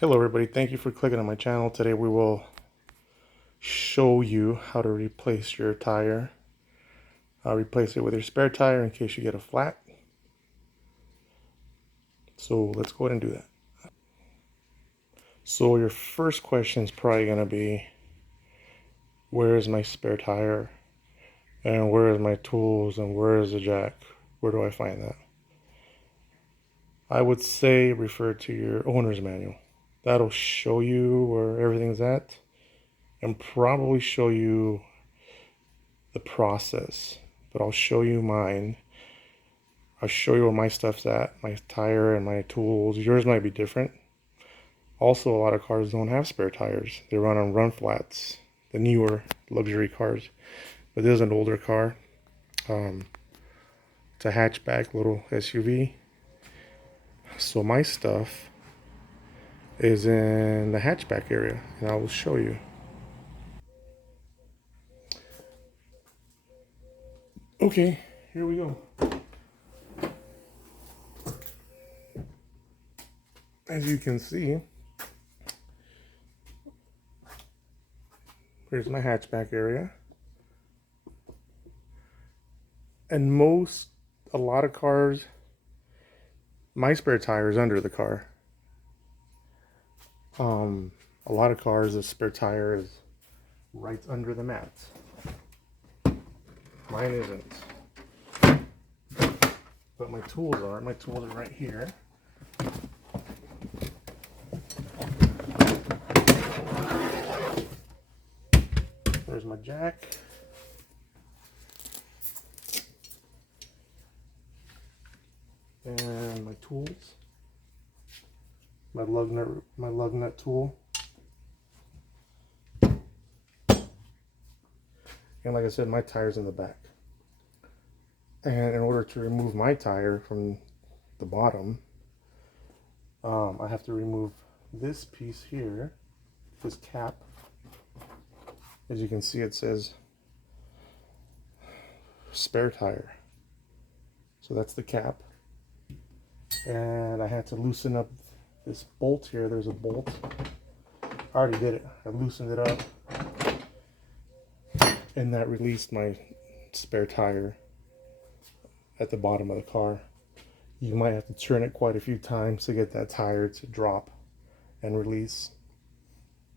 Hello everybody, thank you for clicking on my channel. Today we will show you how to replace your tire. Replace it with your spare tire in case you get a flat. So let's go ahead and do that. So your first question is probably going to be, where is my spare tire? And where is my tools? And where is the jack? Where do I find that? I would say refer to your owner's manual. That'll show you where everything's at and probably show you the process. But I'll show you mine. I'll show you where my stuff's at, my tire and my tools. Yours might be different. Also, a lot of cars don't have spare tires. They run on run flats, the newer luxury cars. But this is an older car. It's a hatchback little SUV. So my stuff is in the hatchback area, and I will show you. Okay, here we go. As you can see, here's my hatchback area. And a lot of cars, my spare tire is under the car. A lot of cars, the spare tire is right under the mats. Mine isn't. But my tools are. My tools are right here. There's my jack. And my tools. My lug nut tool. And like I said, my tire's in the back. And in order to remove my tire from the bottom, I have to remove this piece here, this cap. As you can see, it says spare tire. So that's the cap. And I had to loosen up this bolt here. There's a bolt. I already did it. I loosened it up. And that released my spare tire at the bottom of the car. You might have to turn it quite a few times to get that tire to drop and release.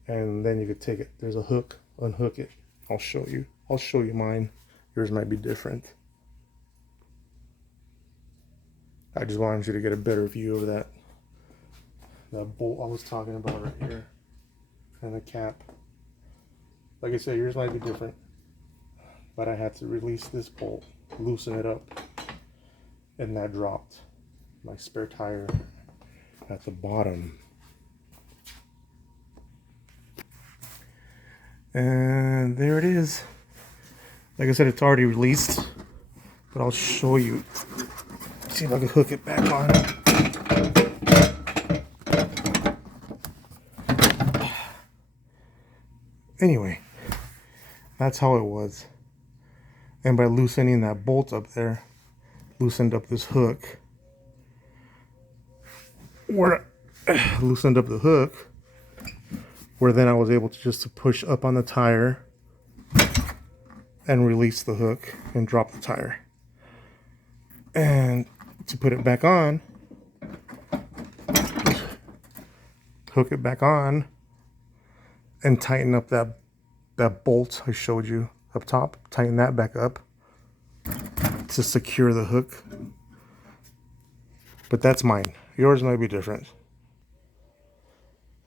And then you could take it. There's a hook. Unhook it. I'll show you. I'll show you mine. Yours might be different. I just wanted you to get a better view of that bolt I was talking about right here. And the cap. Like I said, yours might be different. But I had to release this bolt, loosen it up, and that dropped my spare tire at the bottom. And there it is. Like I said, it's already released, but I'll show you. See if I can hook it back on. Anyway, that's how it was. And by loosening that bolt up there, loosened up this hook, loosened up the hook, where then I was able to push up on the tire and release the hook and drop the tire. And to put it back on, hook it back on and tighten up that bolt I showed you up top. Tighten that back up to secure the hook. But that's mine. Yours might be different.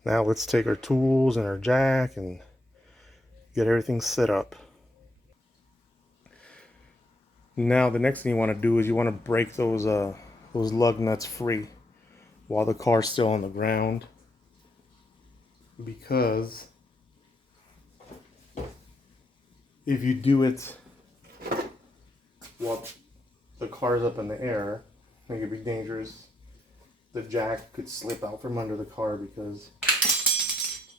Now let's take our tools and our jack and get everything set up. Now the next thing you want to do is you want to break those lug nuts free while the car's still on the ground, because if you do it while the car's up in the air, it could be dangerous. The jack could slip out from under the car, because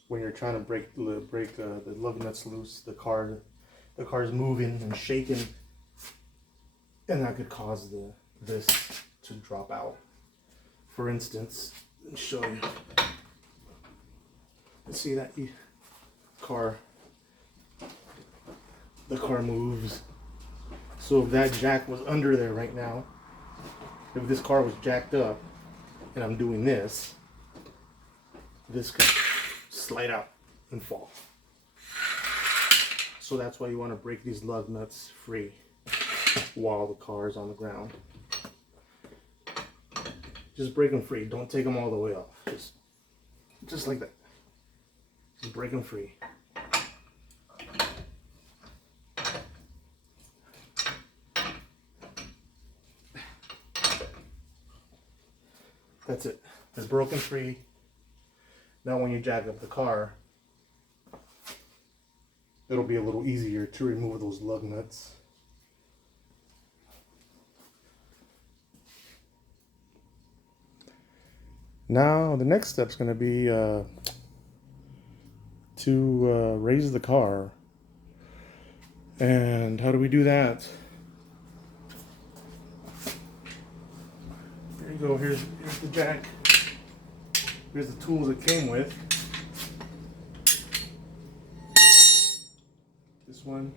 when you're trying to break the lug nuts loose, the car's moving and shaking, and that could cause this to drop out. For instance, let me show you. See that car, the car moves. So if that jack was under there right now, if this car was jacked up and I'm doing this, this could slide out and fall. So that's why you want to break these lug nuts free while the car is on the ground. Just break them free. Don't take them all the way off. Just like that. Just break them free. That's it. They're broken free. Now when you jack up the car, it'll be a little easier to remove those lug nuts. Now the next step's going to be to raise the car. And how do we do that? There you go. Here's the jack. Here's the tools it came with. This one.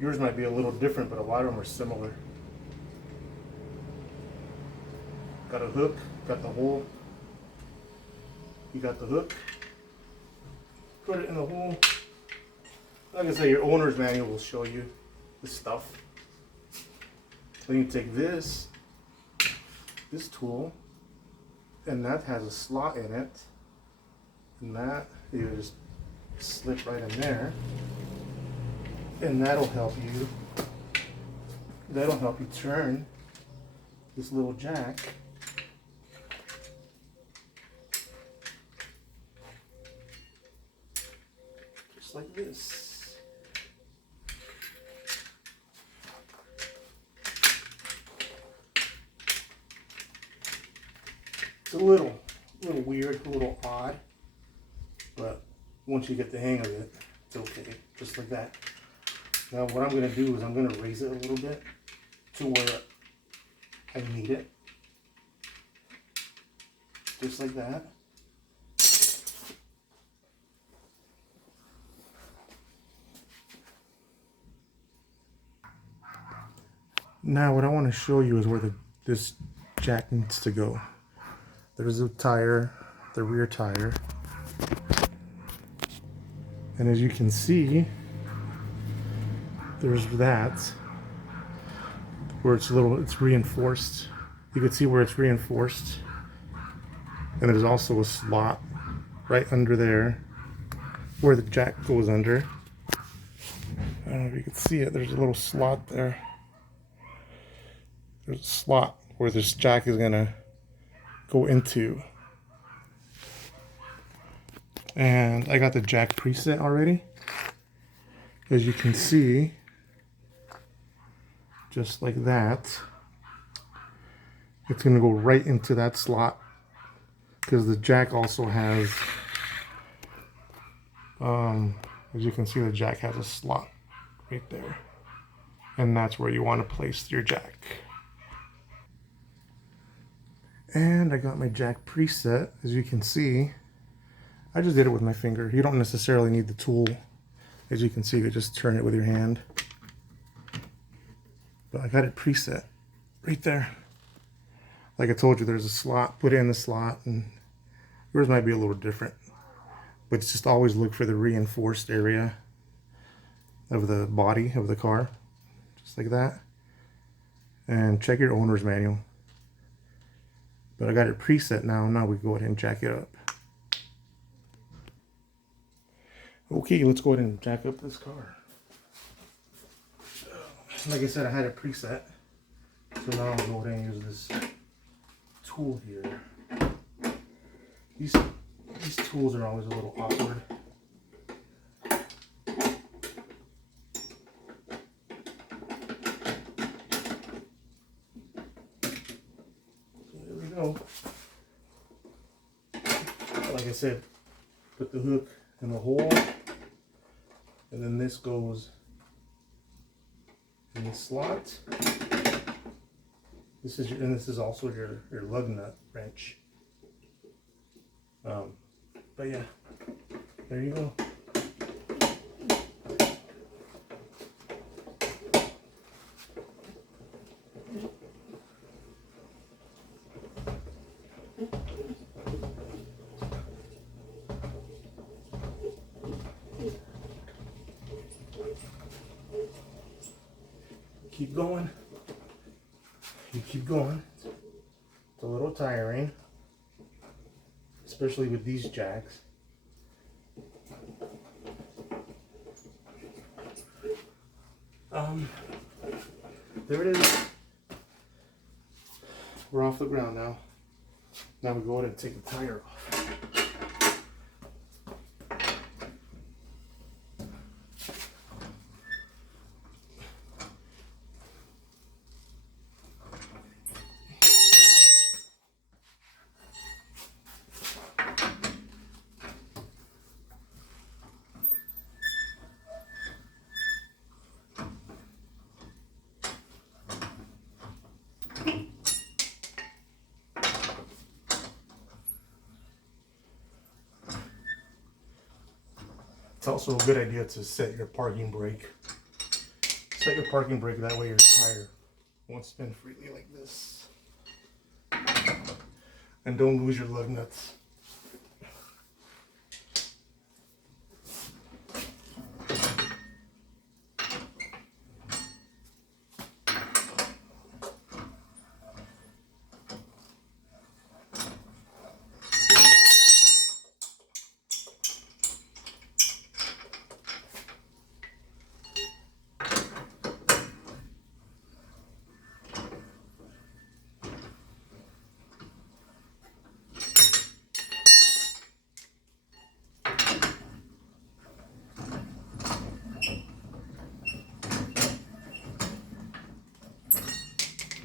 Yours might be a little different, but a lot of them are similar. Got a hook. Got the hole. You got the hook. Put it in the hole. Like I say, your owner's manual will show you this stuff. Then you take this tool, and that has a slot in it, and that you just slip right in there, and that'll help you turn this little jack just like this. It's a little weird, a little odd, but once you get the hang of it, it's okay, just like that. Now what I'm going to do is I'm going to raise it a little bit to where I need it, just like that. Now what I want to show you is where this jack needs to go. There's a tire, the rear tire. And as you can see, there's that, where it's reinforced. You can see where it's reinforced. And there's also a slot right under there where the jack goes under. I don't know if you can see it, there's a little slot there. There's a slot where this jack is gonna go into. And I got the jack preset already. As you can see, just like that, it's gonna go right into that slot, because the jack also has, as you can see, the jack has a slot right there. And that's where you want to place your jack. And I got my jack preset. As you can see, I just did it with my finger. You don't necessarily need the tool. As you can see, you just turn it with your hand. But I got it preset right there. Like I told you, there's a slot. Put it in the slot, and yours might be a little different. But just always look for the reinforced area of the body of the car. Just like that. And check your owner's manual. But I got it preset now. Now we go ahead and jack it up. Okay, let's go ahead and jack up this car. Like I said, I had it preset. So now I'll go ahead and use this tool here. These tools are always a little awkward. Go. Like I said, put the hook in the hole, and then this goes in the slot. This is also your lug nut wrench. But yeah, There you go. Keep going. You keep going. It's a little tiring, especially with these jacks. There it is. We're off the ground now. Now we go ahead and take the tire off. It's also a good idea to set your parking brake. Set your parking brake, that way your tire won't spin freely like this. And don't lose your lug nuts.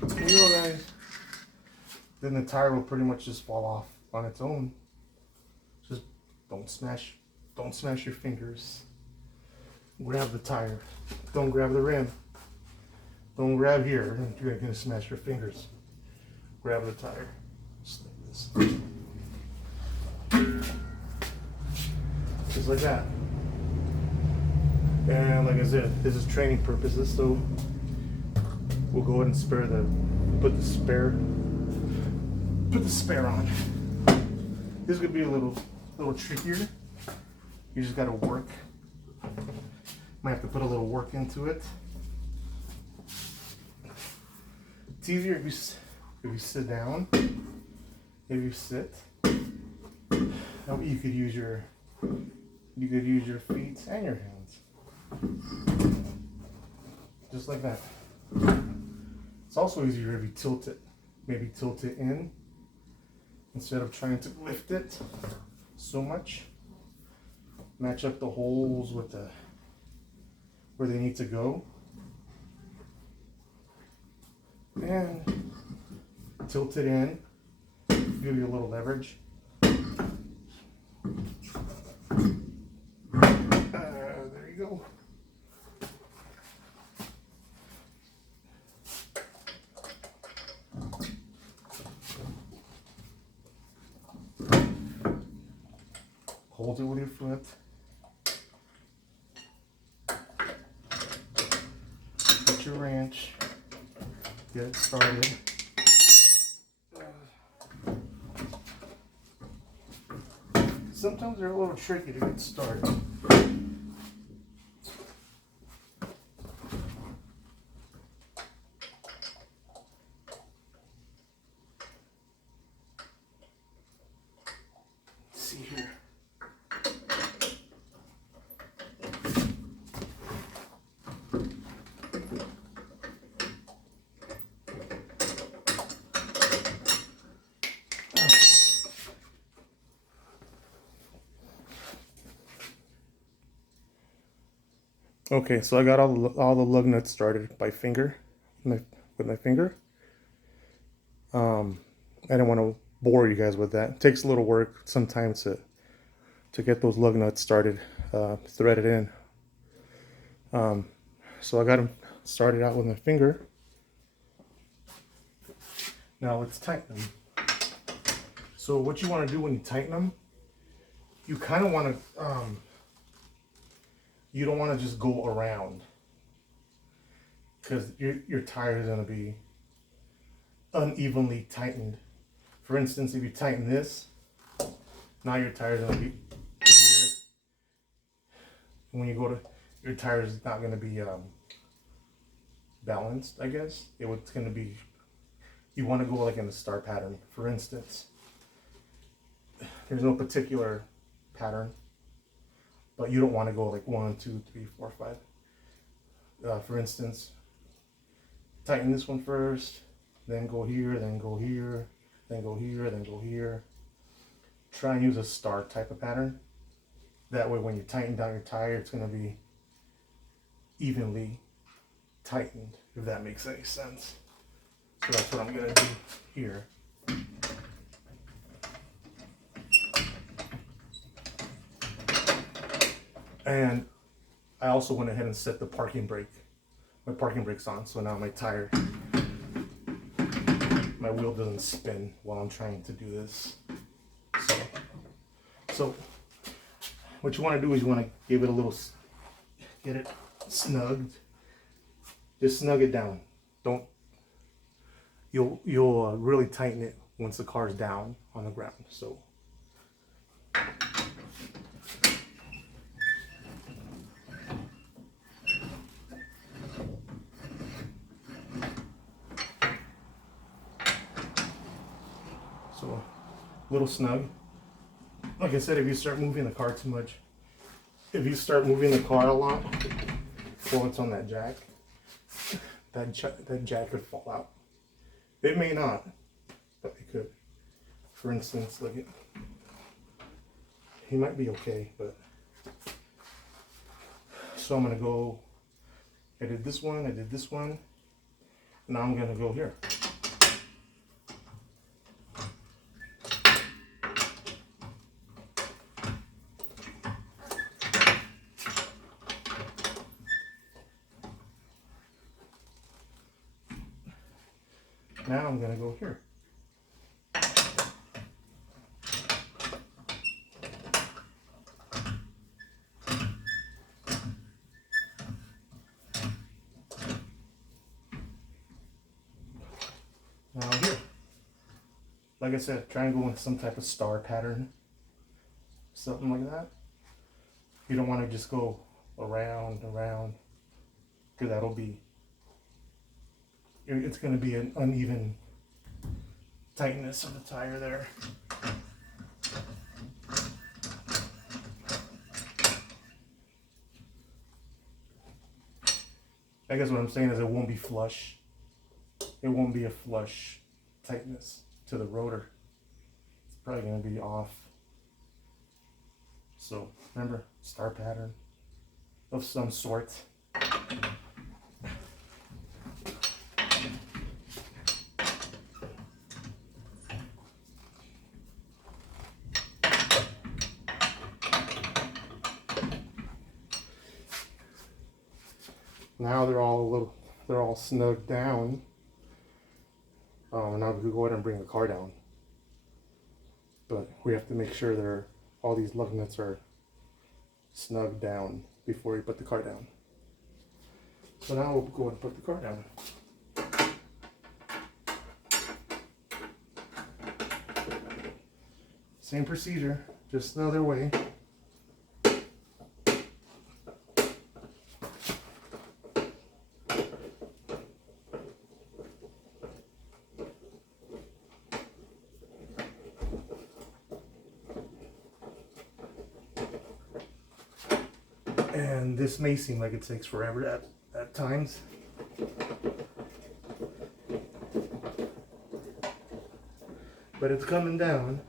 There you go, guys. Then the tire will pretty much just fall off on its own. Just don't smash your fingers. Grab the tire. Don't grab the rim. Don't grab here. You're gonna smash your fingers. Grab the tire. Just like this. Just like that. And like I said, this is training purposes, so we'll go ahead and put the spare on. This could be a little trickier. You just gotta work. Might have to put a little work into it. It's easier if you sit down. If you sit, you could use your feet and your hands. Just like that. It's also easier if you tilt it. Maybe tilt it in instead of trying to lift it so much. Match up the holes with where they need to go. And tilt it in. Give you a little leverage. There you go. Hold it with your foot. Get your wrench. Get it started. Sometimes they're a little tricky to get started. Let's see here. Okay, so I got all the lug nuts started by finger, with my finger. I didn't want to bore you guys with that. It takes a little work sometimes to get those lug nuts started, threaded in. So I got them started out with my finger. Now let's tighten them. So what you want to do when you tighten them, you kind of want to, you don't want to just go around, because your tire is going to be unevenly tightened. For instance, if you tighten this, now your tire is going to be here. When you go to, your tire is not going to be balanced, I guess. It's going to be, you want to go like in a star pattern. For instance, there's no particular pattern, but you don't want to go like 1, 2, 3, 4, 5. For instance, tighten this one first, then go here, then go here, then go here, then go here. Try and use a star type of pattern. That way when you tighten down your tire, it's going to be evenly tightened, if that makes any sense. So that's what I'm going to do here. And I also went ahead and set the parking brake. My parking brake's on, so now my tire, my wheel doesn't spin while I'm trying to do this. So what you want to do is you want to give it a little, get it snugged. Just snug it down. Don't, you'll really tighten it once the car's down on the ground. So a little snug. Like I said, if you start moving the car too much, if you start moving the car a lot while it's on that jack, that jack could fall out. It may not, but it could. For instance, look at, he might be okay, but so I'm gonna go, I did this one, now I'm gonna go here. Now I'm going to go here. Now here. Like I said, try and go with some type of star pattern. Something like that. You don't want to just go around, because that'll be, it's going to be an uneven tightness of the tire there. I guess what I'm saying is it won't be flush. It won't be a flush tightness to the rotor. It's probably going to be off. So remember, star pattern of some sort. Now they're all snugged down. Now we can go ahead and bring the car down. But we have to make sure all these lug nuts are snugged down before we put the car down. So now we'll go ahead and put the car down. Same procedure, just another way. And this may seem like it takes forever at times. But it's coming down.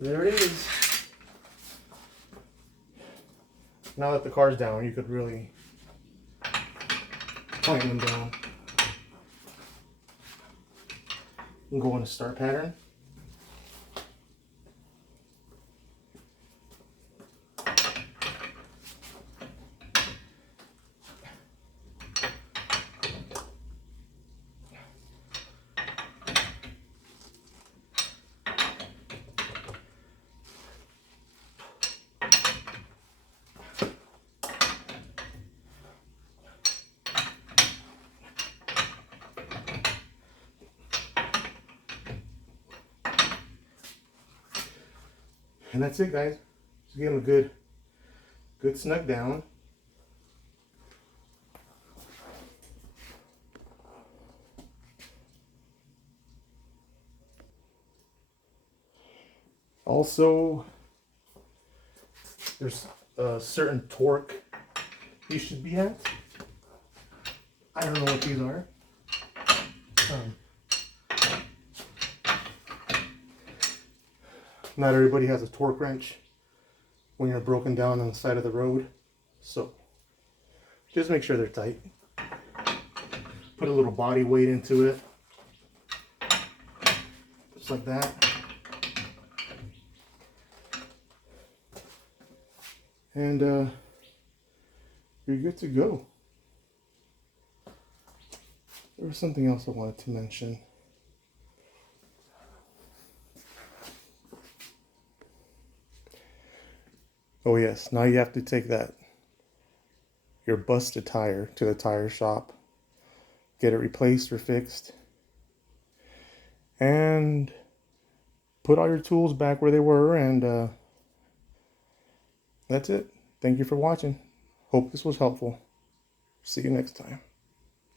There it is. Now that the car's down, you could really tighten them down. And go in a star pattern. And that's it, guys. Just give them a good snug down. Also, there's a certain torque you should be at. I don't know what these are. Not everybody has a torque wrench when you're broken down on the side of the road. So just make sure they're tight. Put a little body weight into it. Just like that. And you're good to go. There was something else I wanted to mention. Oh yes, now you have to take your busted tire to the tire shop, get it replaced or fixed, and put all your tools back where they were, and that's it. Thank you for watching. Hope this was helpful. See you next time.